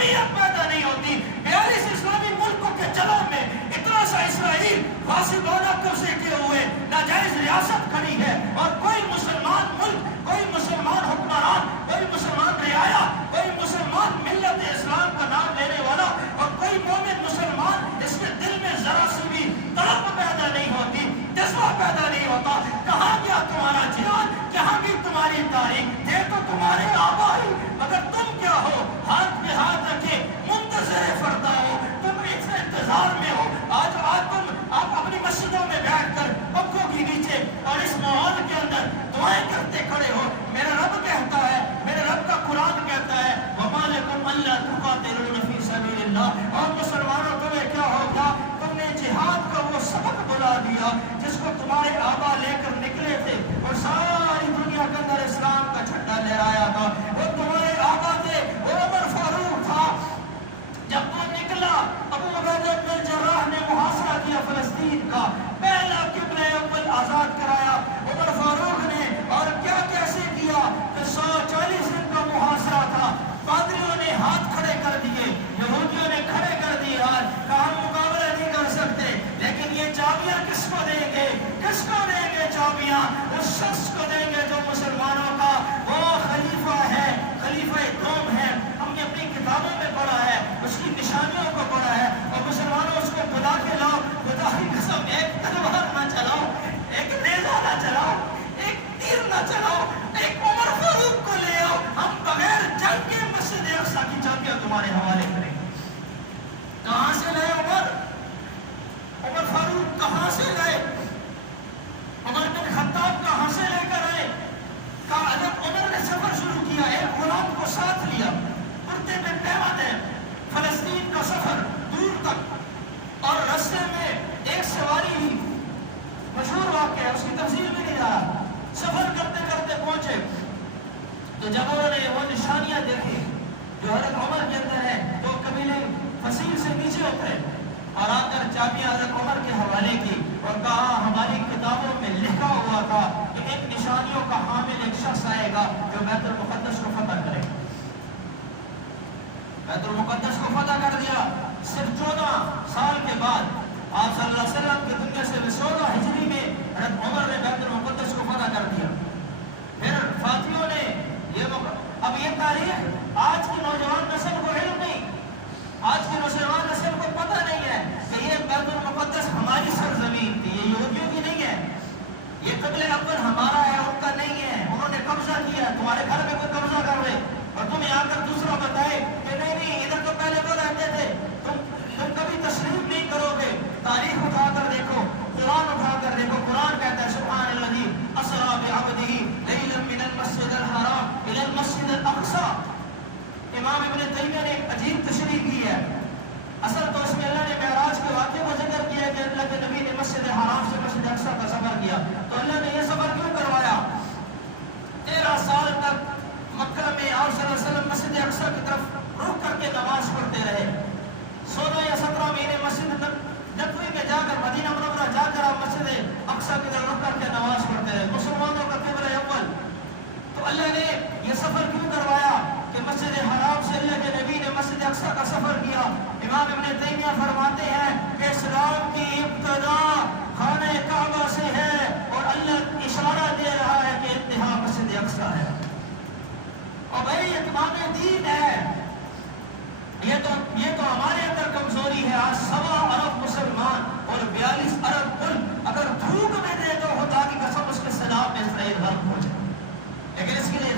जमीयत पैदा नहीं होती। 42 इस्लामी मुल्कों के जलों में इतना सा इसराइल फासिदाना कब्जे किए हुए नाजायज रियासत खड़ी है, और कोई मुसलमान मुल्क, कोई मुसलमान हुक्मरान, कोई मुसलमान रियाया, कोई मुसलमान मिल्लत इस्लाम का नाम लेने वाला और कोई मोमिन मुसलमान, इसके दिल में जरा सी भी तड़प पैदा नहीं होती, जज्बा पैदा नहीं होता। कहाँ गया तुम्हारा जिहाद, कहाँ गई तुम्हारी तारीख? थे तो तुम्हारे आबा ही, मगर तुम क्या हो? हाथ पे हाथ रखे मुंतज़िर फरदा हो, तुम इस इंतजार में हो। आज आप अपनी मस्जिदों में बैठ कर पंखों के नीचे और इस माहौल के अंदर दुआएं करते खड़े हो। मेरा रब कहता है, मेरे रब का कुरान कहता है, वमा लकुम अल्ला तुकातिलून फी सबीलिल्लाह, और मुसलमानों तुम्हें क्या हो गया? तुमने जिहाद का वो सबक बुला दिया जिसको तुम्हारे आबा लेकर निकले थे और सारी दुनिया के अंदर इस्लाम का झंडा लहराया था। वो तुम्हारे आबा थे, वो उमर फारूक था। जब वो निकला, अबू उबैदा बिन जर्राह ने मुहासरा किया फिलिस्तीन का, पहला किबला अव्वल आजाद कराया उमर फारूक ने। और क्या कैसे किया कि 140 दिन का मुहासरा था। पादरियों ने हाथ खड़े कर दिए, यहूदियों ने खड़े कर दिए हाथ, कहा हम मुकाबला नहीं कर सकते, लेकिन ये चाबियां किसको देंगे? किसको देंगे चाबियां? उस शख्स को देंगे जो मुसलमानों का वो खलीफा है, खलीफा दोम है। हमने अपनी किताबों में पढ़ा है, उसकी निशानियों को पढ़ा है। और मुसलमानों उसको बुला के लाओ, खुदा की कसम, एक तलवार न चलाओ, एक नेज़ा न चलाओ, एक तीर न चलाओ, एक उमर फारूक को ले आओ, हम बगैर जंग के मस्जिद अक्सा की चाबियां तुम्हारे हवाले करेंगे। कहां से लाए उमर फारूक? कहां से लाए? उमर बिन खत्ताब कहां से लेकर आए? जब उमर ने सफर शुरू किया, एक गुलाम को साथ लिया, कुर्ते में पैबंद है, फलस्तीन का सफर दूर तक, और रास्ते में एक सवारी हुई, मशहूर वाक़या है, उसकी तफसील में नहीं रहा। सफर करते करते पहुंचे तो जब उन्होंने वो निशानियां देखी जो हज़रत उमर के अंदर है, तो कबीले फसील से नीचे उतरे और आकर चाबियां हज़रत उमर के हवाले की और कहा हमारी किताबों में लिखा हुआ था कि इन निशानियों का हामिल एक शख्स आएगा जो बैतुल मुक़द्दस को फतह करेगा। बैतुल मुक़द्दस को फतह कर दिया। सिर्फ 14 साल के बाद आप सल्लल्लाहु अलैहि वसल्लम की दुनिया से 16 हिजरी में हज़रत उमर ने बैतुल मुक़द्दस को फतह कर दिया। फिर फातियों ने अब ये तारीख आज की नौजवान नस्ल को इल्म नहीं, आज की नौजवान नस्ल को पता नहीं है कि ये बैतुल मुक़द्दस हमारी सरजमीन थी, ये यहूदियों की नहीं है, ये क़िबला अव्वल हमारा है, उनका नहीं है। उन्होंने कब्जा किया, तुम्हारे घर में कोई कब्जा कर रहे और तुम्हें आकर दूसरा बताए कि नहीं नहीं इधर तो पहले वो रहते थे, तुम कभी तस्लीम नहीं करोगे। तारीख उठाकर देखो, कुरान उठाकर देखो, कुरान कहता है सुब्हानल्लज़ी असरा बिअब्दिही लैलन मिनल मस्जिदिल हराम इलल मस्जिदिल अक़सा। इमाम इब्न तैमिया ने एक अजीब तशरीह की है। असल तो उसमें अल्लाह ने मेराज के वाक़े को जिक्र किया कि अल्लाह के नबी ने मस्जिद हराम से मस्जिद अक़सा का सफर किया। तो अल्लाह ने यह सफर क्यों करवाया? 13 साल तक मक्का में आप सल्लल्लाहु अलैहि वसल्लम मस्जिद अक़सा की तरफ रुख करके नमाज पढ़ते रहे। 16 या 17 महीने मस्जिद नबवी में जाकर, मदीना मुनव्वरा जाकर आप मस्जिद अक़सा की तरफ रुख करके नमाज पढ़ते रहे, मुसलमानों का क़िबला अव्वल। तो अल्लाह ने यह सफर क्यों करवाया कि मस्जिद हराम से अल्लाह के नबी ने मस्जिद अक़सा का सफर किया? इमाम इब्न तैमिया फरमाते हैं कि इस्लाम की इब्तिदा खाने काबा से है और अल्लाह इशारा दे रहा है कि इंतहा मस्जिद अक़सा है। और भाई ये तमाम दीन है, ये तो हमारे अंदर कमजोरी है। आज 1.25 अरब मुसलमान और 42 अरब मुल्क अगर धूप में दे दो खुदा की कसम उसके सलाब में इसराइल गर्क हो जाए, लेकिन इसके लिए